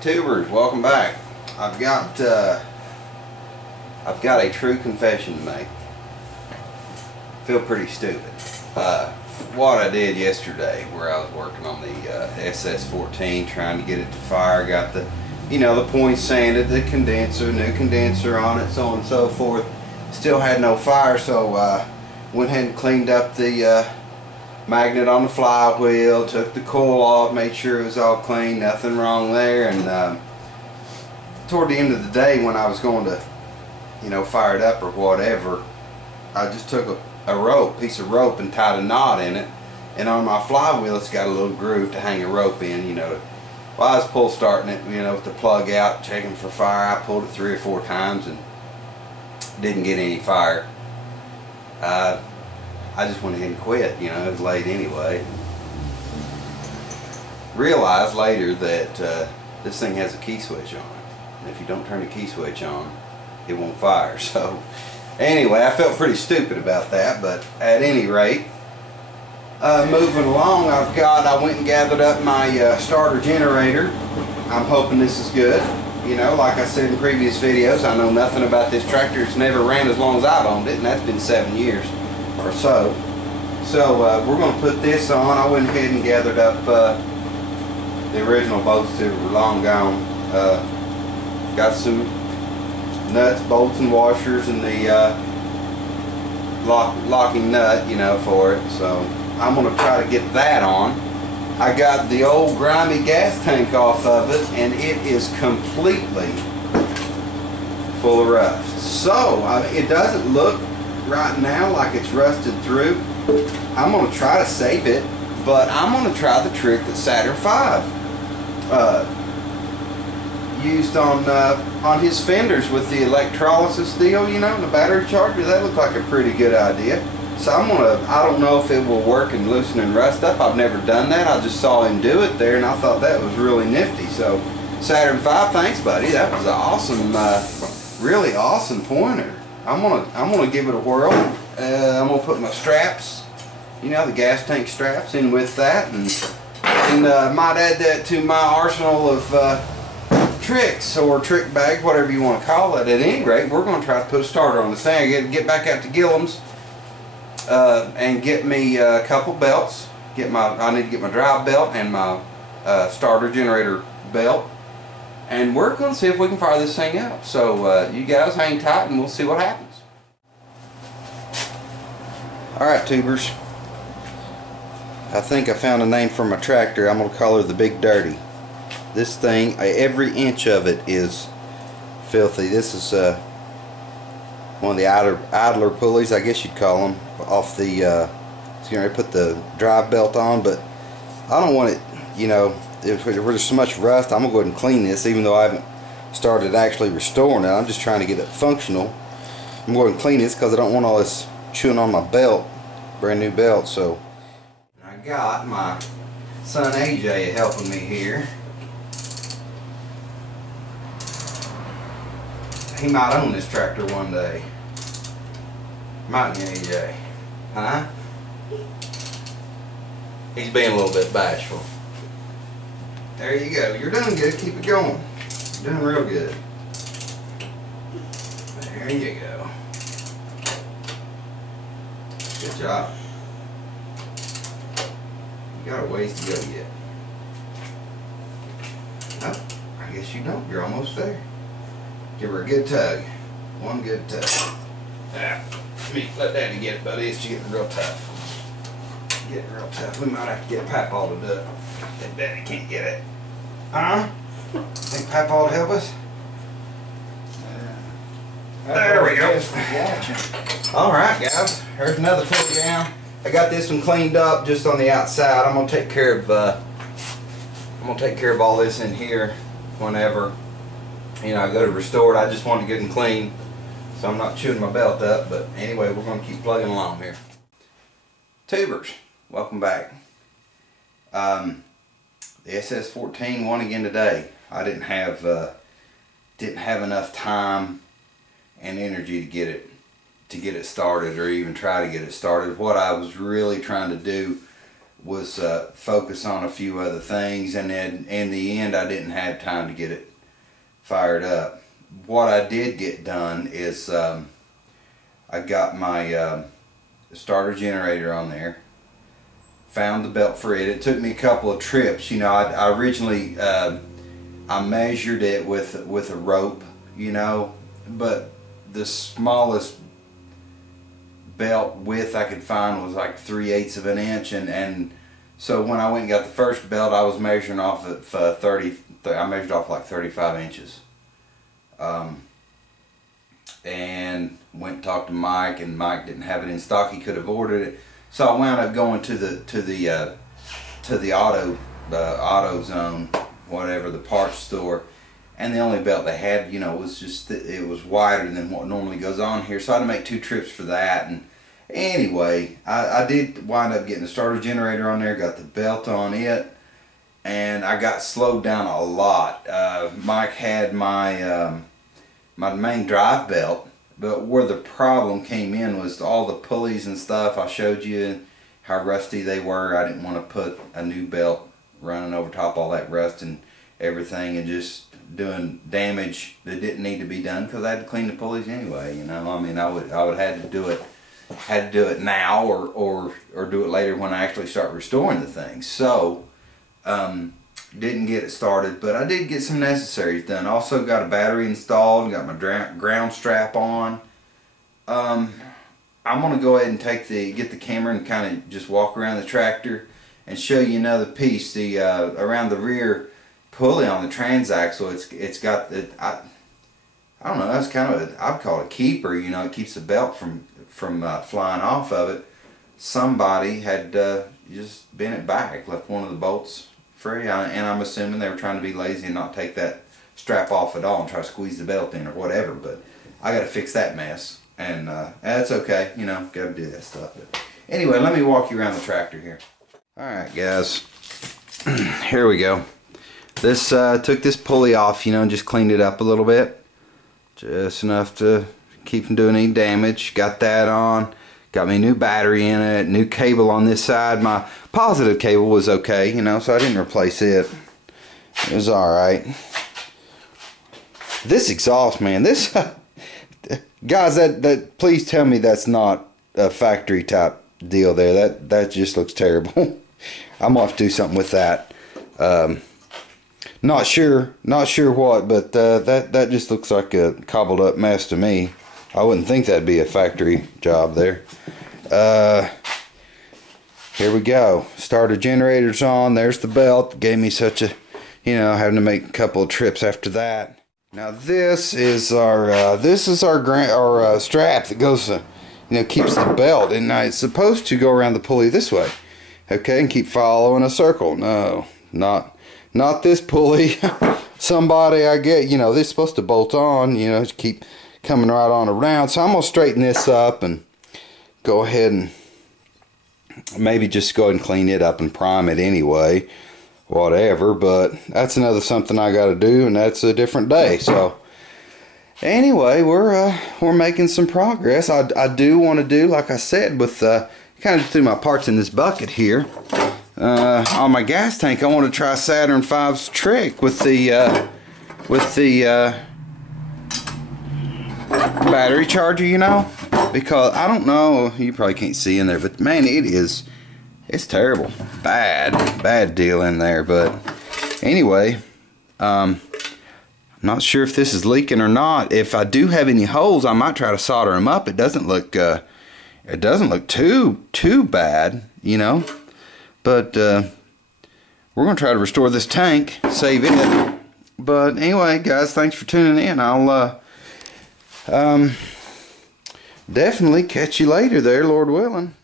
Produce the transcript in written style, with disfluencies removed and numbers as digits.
Tubers, welcome back. I've got a true confession to make. I feel pretty stupid. What I did yesterday, where I was working on the SS14, trying to get it to fire, got the points sanded, the condenser, new condenser on it, so on and so forth. Still had no fire, so went ahead and cleaned up the magnet on the flywheel, took the coil off, made sure it was all clean, nothing wrong there. And toward the end of the day, when I was going to fire it up or whatever, I just took a piece of rope and tied a knot in it, and on my flywheel it's got a little groove to hang a rope in. While I was pull starting it, with the plug out, checking for fire, I pulled it 3 or 4 times and didn't get any fire. I just went ahead and quit. It was late anyway. Realized later that this thing has a key switch on it, and if you don't turn the key switch on, it won't fire. So anyway, I felt pretty stupid about that, but at any rate, moving along, I went and gathered up my starter generator. I'm hoping this is good. Like I said in previous videos, I know nothing about this tractor. It's never ran as long as I've owned it, and that's been 7 years or so. So we're going to put this on. I went ahead and gathered up the original bolts that were long gone. Got some nuts, bolts, and washers, and the locking nut, for it. So I'm going to try to get that on. I got the old grimy gas tank off of it, and it is completely full of rust. So it doesn't look right now like it's rusted through. I'm going to try to save it, but I'm going to try the trick that Saturn V used on his fenders with the electrolysis deal, and the battery charger. That looked like a pretty good idea. So I don't know if it will work in loosening rust up. I've never done that. I just saw him do it there, and I thought that was really nifty. So Saturn V, thanks buddy. That was an awesome, really awesome pointer. I'm gonna give it a whirl. I'm gonna put my straps, the gas tank straps, in with that, and might add that to my arsenal of tricks, or trick bag, whatever you want to call it. At any rate, we're going to try to put a starter on this thing. I get back out to Gillum's and get me a couple belts. I need to get my drive belt and my starter generator belt, and we're going to see if we can fire this thing up. So you guys hang tight and we'll see what happens. Alright, tubers, I think I found a name for my tractor. I'm going to call her the Big Dirty. This thing, every inch of it is filthy. This is one of the idler pulleys, I guess you'd call them, off the it's going to put the drive belt on, but I don't want it, if there's so much rust. I'm going to go ahead and clean this, even though I haven't started actually restoring it. I'm just trying to get it functional. I'm going to clean this because I don't want all this chewing on my belt, brand new belt. So I got my son AJ helping me here. He might own this tractor one day. Mightn't he, AJ? Huh? He's being a little bit bashful. There you go. You're doing good. Keep it going. You're doing real good. There you go. Good job. You got a ways to go yet. Oh, I guess you don't. You're almost there. Give her a good tug. One good tug. Yeah. Let Daddy get it, buddy. It's getting real tough. Getting real tough. We might have to get Papaw to do it if Daddy can't get it. Huh? Think Papaw will help us? There we go. Alright guys, here's another pull down. I got this one cleaned up just on the outside. I'm gonna take care of all this in here whenever I go to restore it. I just want to get them clean, so I'm not chewing my belt up. But anyway, we're going to keep plugging along here. Tubers, welcome back. The SS14 won again today. I didn't have enough time and energy to get it started, or even try to get it started. What I was really trying to do was focus on a few other things, and then in the end I didn't have time to get it fired up. What I did get done is I got my starter generator on there, found the belt for it. It took me a couple of trips. You know, I originally I measured it with a rope, you know, but the smallest belt width I could find was like 3/8 of an inch, and so when I went and got the first belt, I was measuring off at I measured off like 35 inches. And went and talked to Mike, and Mike didn't have it in stock. He could have ordered it, so I wound up going to the AutoZone, whatever, the parts store, and the only belt they had, you know, was just, it was wider than what normally goes on here, so I had to make 2 trips for that. And anyway, I did wind up getting the starter generator on there, got the belt on it, and I got slowed down a lot. Mike had my my main drive belt, but where the problem came in was all the pulleys and stuff. I showed you how rusty they were. I didn't want to put a new belt running over top all that rust and everything, and just doing damage that didn't need to be done, because I had to clean the pulleys anyway. You know, I mean, I would had to do it now or do it later when I actually start restoring the thing. So didn't get it started, but I did get some necessaries done. Also got a battery installed, got my ground strap on. I'm gonna go ahead and get the camera and kind of just walk around the tractor and show you another piece. The around the rear pulley on the transaxle, it's got the, I don't know, that's kind of I'd call it a keeper. You know, it keeps the belt from flying off of it. Somebody had just bent it back, left one of the bolts free, and I'm assuming they were trying to be lazy and not take that strap off at all and try to squeeze the belt in or whatever. But I got to fix that mess, and that's okay. You know, got to do that stuff. But anyway, let me walk you around the tractor here. All right, guys, here we go. This took this pulley off, you know, and just cleaned it up a little bit, just enough to keep from doing any damage. Got that on. Got me a new battery in it, new cable on this side. My positive cable was okay, you know, so I didn't replace it. It was alright. This exhaust, man, this guys, that please tell me that's not a factory type deal there. That just looks terrible. I'm gonna have to do something with that. Not sure what, but that just looks like a cobbled up mess to me. I wouldn't think that'd be a factory job there. Here we go. Starter generator's on. There's the belt. Gave me such a, you know, having to make a couple of trips after that. Now this is our strap that goes, you know, keeps the belt, and now it's supposed to go around the pulley this way, okay, and keep following a circle. No, not this pulley. Somebody, I get, you know, this is supposed to bolt on, you know, keep coming right on around. So I'm gonna straighten this up and go ahead and maybe just go ahead and clean it up and prime it anyway, whatever. But that's another something I got to do, and that's a different day. So anyway, we're making some progress. I do want to do, like I said, with kind of threw my parts in this bucket here. On my gas tank, I want to try Saturn V's trick with the battery charger, you know, because I don't know, you probably can't see in there, but man, it's terrible, bad deal in there. But anyway, not sure if this is leaking or not. If I do have any holes, I might try to solder them up. It doesn't look too bad, you know. But we're gonna try to restore this tank, save it. But anyway, guys, thanks for tuning in. I'll definitely catch you later there, Lord willing.